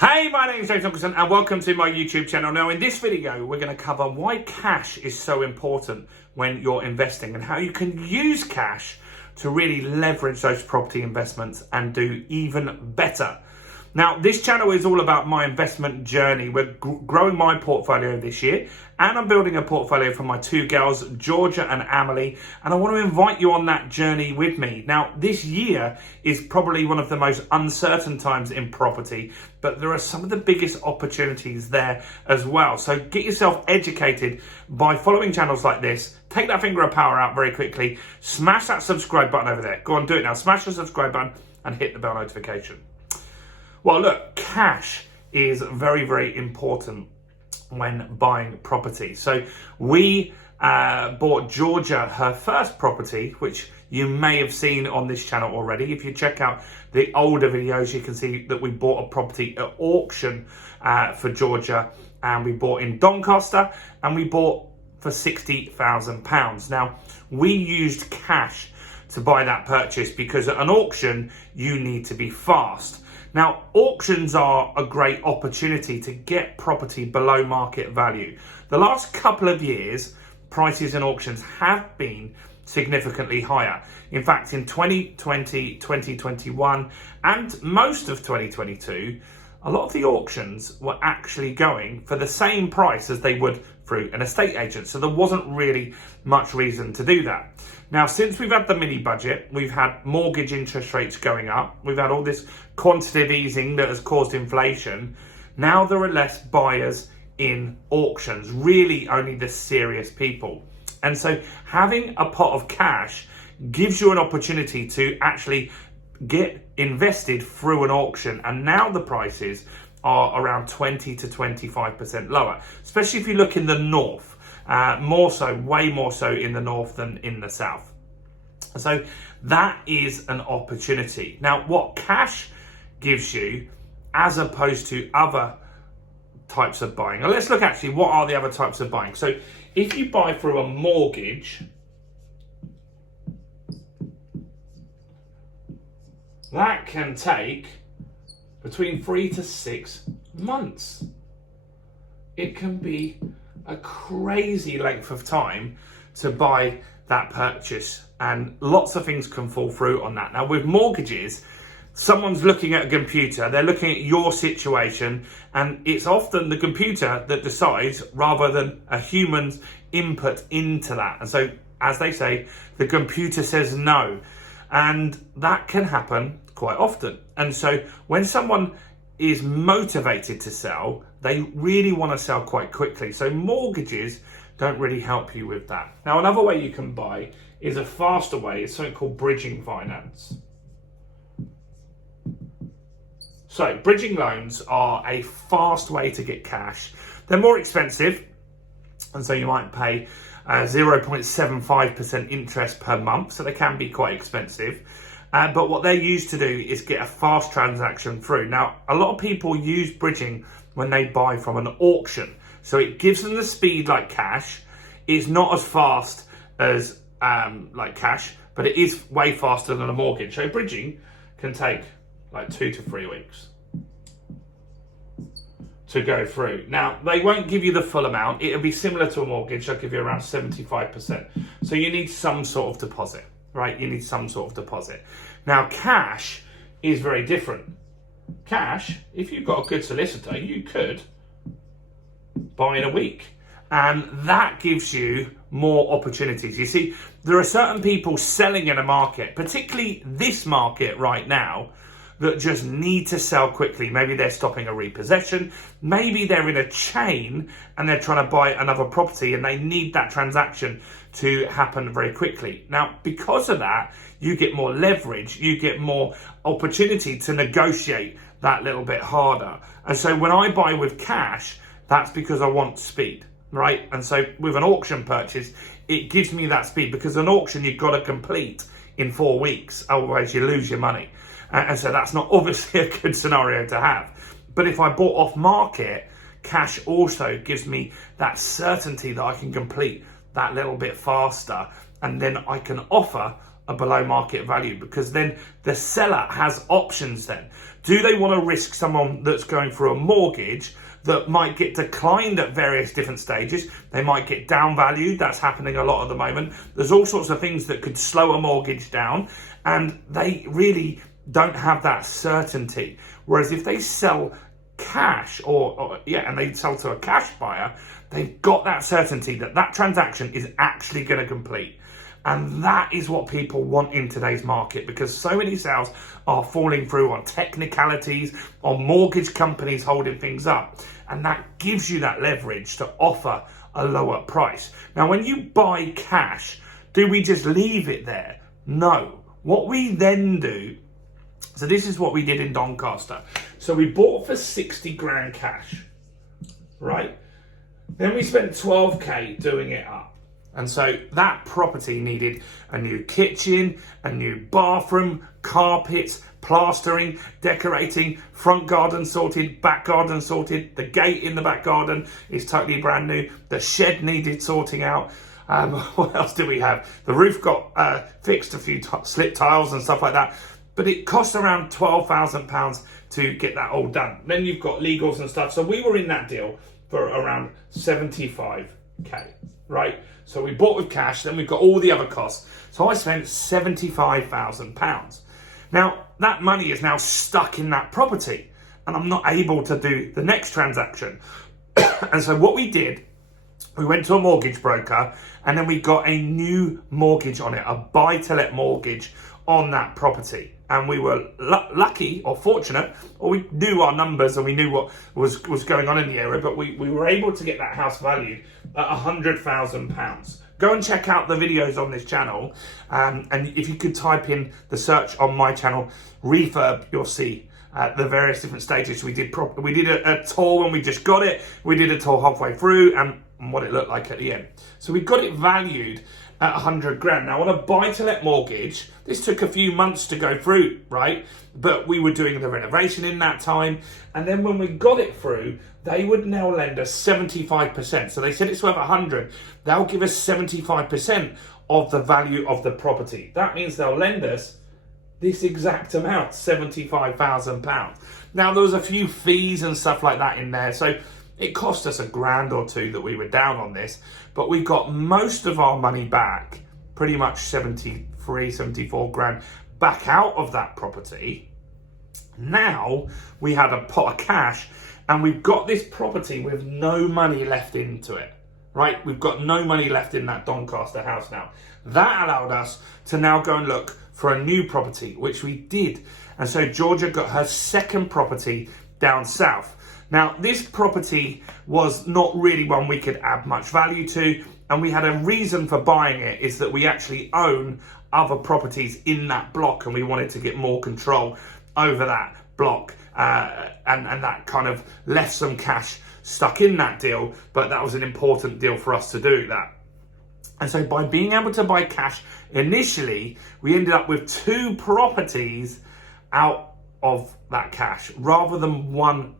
Hey, my name is James Nicholson and welcome to my YouTube channel. Now in this video, we're going to cover why cash is so important when you're investing and how you can use cash to really leverage those property investments and do even better. Now, this channel is all about my investment journey. We're growing my portfolio this year, and I'm building a portfolio for my two girls, Georgia and Amelie, and I want to invite you on that journey with me. Now, this year is probably one of the most uncertain times in property, but there are some of the biggest opportunities there as well. So get yourself educated by following channels like this. Take that finger of power out very quickly. Smash that subscribe button over there. Go on, do it now. Smash the subscribe button and hit the bell notification. Well, look, cash is very, very important when buying property. So we bought Georgia her first property, which you may have seen on this channel already. If you check out the older videos, you can see that we bought a property at auction for Georgia, and we bought in Doncaster, and we bought for £60,000. Now, we used cash to buy that purchase because at an auction, you need to be fast. Now, auctions are a great opportunity to get property below market value. The last couple of years, prices in auctions have been significantly higher. In fact, in 2020, 2021, and most of 2022, a lot of the auctions were actually going for the same price as they would through an estate agent. So there wasn't really much reason to do that. Now, since we've had the mini budget, we've had mortgage interest rates going up. We've had all this quantitative easing that has caused inflation. Now there are less buyers in auctions, really only the serious people. And so having a pot of cash gives you an opportunity to actually get invested through an auction. And now the prices are around 20 to 25% lower, especially if you look in the north. More so, way more so in the north than in the south. So that is an opportunity. Now, what cash gives you as opposed to other types of buying. Now, let's look actually, what are the other types of buying? So if you buy through a mortgage, that can take between 3 to 6 months. It can be a crazy length of time to buy that purchase, and lots of things can fall through on that. Now, with mortgages, someone's looking at a computer, they're looking at your situation, and it's often the computer that decides rather than a human's input into that. And so, as they say, the computer says no, and that can happen quite often. And so when someone is motivated to sell, they really want to sell quite quickly. So mortgages don't really help you with that. Now, another way you can buy is a faster way. It's something called bridging finance. So bridging loans are a fast way to get cash. They're more expensive, and so you might pay 0.75% interest per month. So they can be quite expensive. But what they're used to do is get a fast transaction through. Now, a lot of people use bridging when they buy from an auction. So it gives them the speed like cash. It's not as fast as like cash, but it is way faster than a mortgage. So bridging can take like 2 to 3 weeks to go through. Now, they won't give you the full amount. It'll be similar to a mortgage. They'll give you around 75%. So you need some sort of deposit. Right, you need some sort of deposit. Now, cash is very different. Cash, if you've got a good solicitor, you could buy in a week. And that gives you more opportunities. You see, there are certain people selling in a market, particularly this market right now, that just need to sell quickly. Maybe they're stopping a repossession. Maybe they're in a chain and they're trying to buy another property and they need that transaction to happen very quickly. Now, because of that, you get more leverage, you get more opportunity to negotiate that little bit harder. And so when I buy with cash, that's because I want speed, right? And so with an auction purchase, it gives me that speed, because an auction you've got to complete in 4 weeks, otherwise you lose your money. And so that's not obviously a good scenario to have. But if I bought off market, cash also gives me that certainty that I can complete that little bit faster, and then I can offer a below market value, because then the seller has options then. Do they want to risk someone that's going through a mortgage that might get declined at various different stages? They might get downvalued. That's happening a lot at the moment. There's all sorts of things that could slow a mortgage down, and they really don't have that certainty. Whereas if they sell cash and they sell to a cash buyer, they've got that certainty that that transaction is actually going to complete. And that is what people want in today's market, because so many sales are falling through on technicalities, on mortgage companies holding things up. And that gives you that leverage to offer a lower price. Now, when you buy cash, do we just leave it there? No. What we then do, so this is what we did in Doncaster. So we bought for 60 grand cash, right? Then we spent 12K doing it up. And so that property needed a new kitchen, a new bathroom, carpets, plastering, decorating, front garden sorted, back garden sorted. The gate in the back garden is totally brand new. The shed needed sorting out. What else do we have? The roof got fixed, a few slip tiles and stuff like that. But it cost around £12,000 to get that all done. Then you've got legals and stuff. So we were in that deal for around 75K, right? So we bought with cash, then we've got all the other costs. So I spent £75,000. Now, that money is now stuck in that property, and I'm not able to do the next transaction. And so what we did, we went to a mortgage broker, and then we got a new mortgage on it, a buy-to-let mortgage on that property. And we were lucky or fortunate, or we knew our numbers and we knew what was going on in the area, but we were able to get that house valued at £100,000. Go and check out the videos on this channel. And if you could type in the search on my channel, refurb, you'll see the various different stages. We did a tour when we just got it. We did a tour halfway through and what it looked like at the end. So we got it valued at 100 grand. Now, on a buy-to-let mortgage, this took a few months to go through, right? But we were doing the renovation in that time. And then when we got it through, they would now lend us 75%. So they said it's worth 100. They'll give us 75% of the value of the property. That means they'll lend us this exact amount, £75,000. Now, there was a few fees and stuff like that in there. So it cost us £1,000 or £2,000 that we were down on this, but we got most of our money back, pretty much 74 grand back out of that property. Now we had a pot of cash and we've got this property with no money left into it, right? We've got no money left in that Doncaster house now. That allowed us to now go and look for a new property, which we did. And so Georgia got her second property down south. Now, this property was not really one we could add much value to, and we had a reason for buying it, is that we actually own other properties in that block, and we wanted to get more control over that block, and that kind of left some cash stuck in that deal, but that was an important deal for us to do that. And so by being able to buy cash initially, we ended up with 2 properties out of that cash rather than one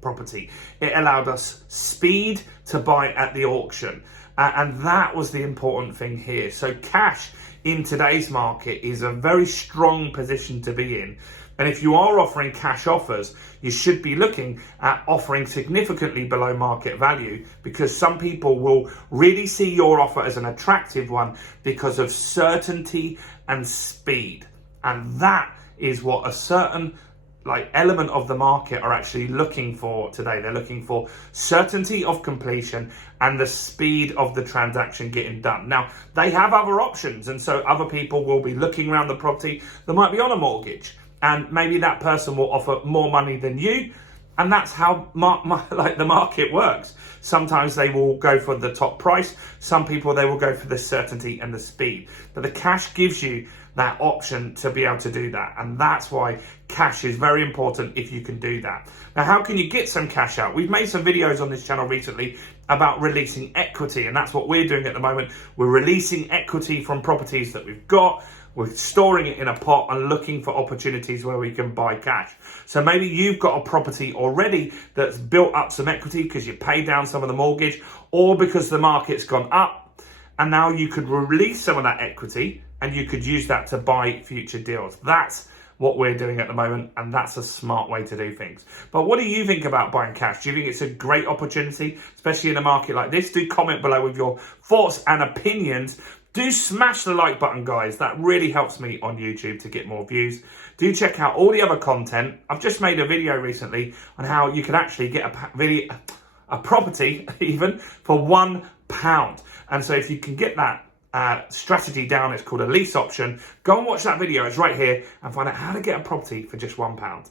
property. It allowed us speed to buy at the auction, and that was the important thing here. So cash in today's market is a very strong position to be in, and if you are offering cash offers, you should be looking at offering significantly below market value, because some people will really see your offer as an attractive one because of certainty and speed, and that is what a certain element of the market are actually looking for today. They're looking for certainty of completion and the speed of the transaction getting done. Now, they have other options, and so other people will be looking around the property that might be on a mortgage, and maybe that person will offer more money than you, and that's how the market works. Sometimes they will go for the top price. Some people, they will go for the certainty and the speed. But the cash gives you that option to be able to do that. And that's why cash is very important if you can do that. Now, how can you get some cash out? We've made some videos on this channel recently about releasing equity, and that's what we're doing at the moment. We're releasing equity from properties that we've got. We're storing it in a pot and looking for opportunities where we can buy cash. So maybe you've got a property already that's built up some equity because you paid down some of the mortgage, or because the market's gone up, and now you could release some of that equity and you could use that to buy future deals. That's what we're doing at the moment, and that's a smart way to do things. But what do you think about buying cash? Do you think it's a great opportunity, especially in a market like this? Do comment below with your thoughts and opinions. Do smash the like button, guys. That really helps me on YouTube to get more views. Do check out all the other content. I've just made a video recently on how you can actually get a property even for £1. And so if you can get that strategy down, it's called a lease option. Go and watch that video. It's right here, and find out how to get a property for just £1.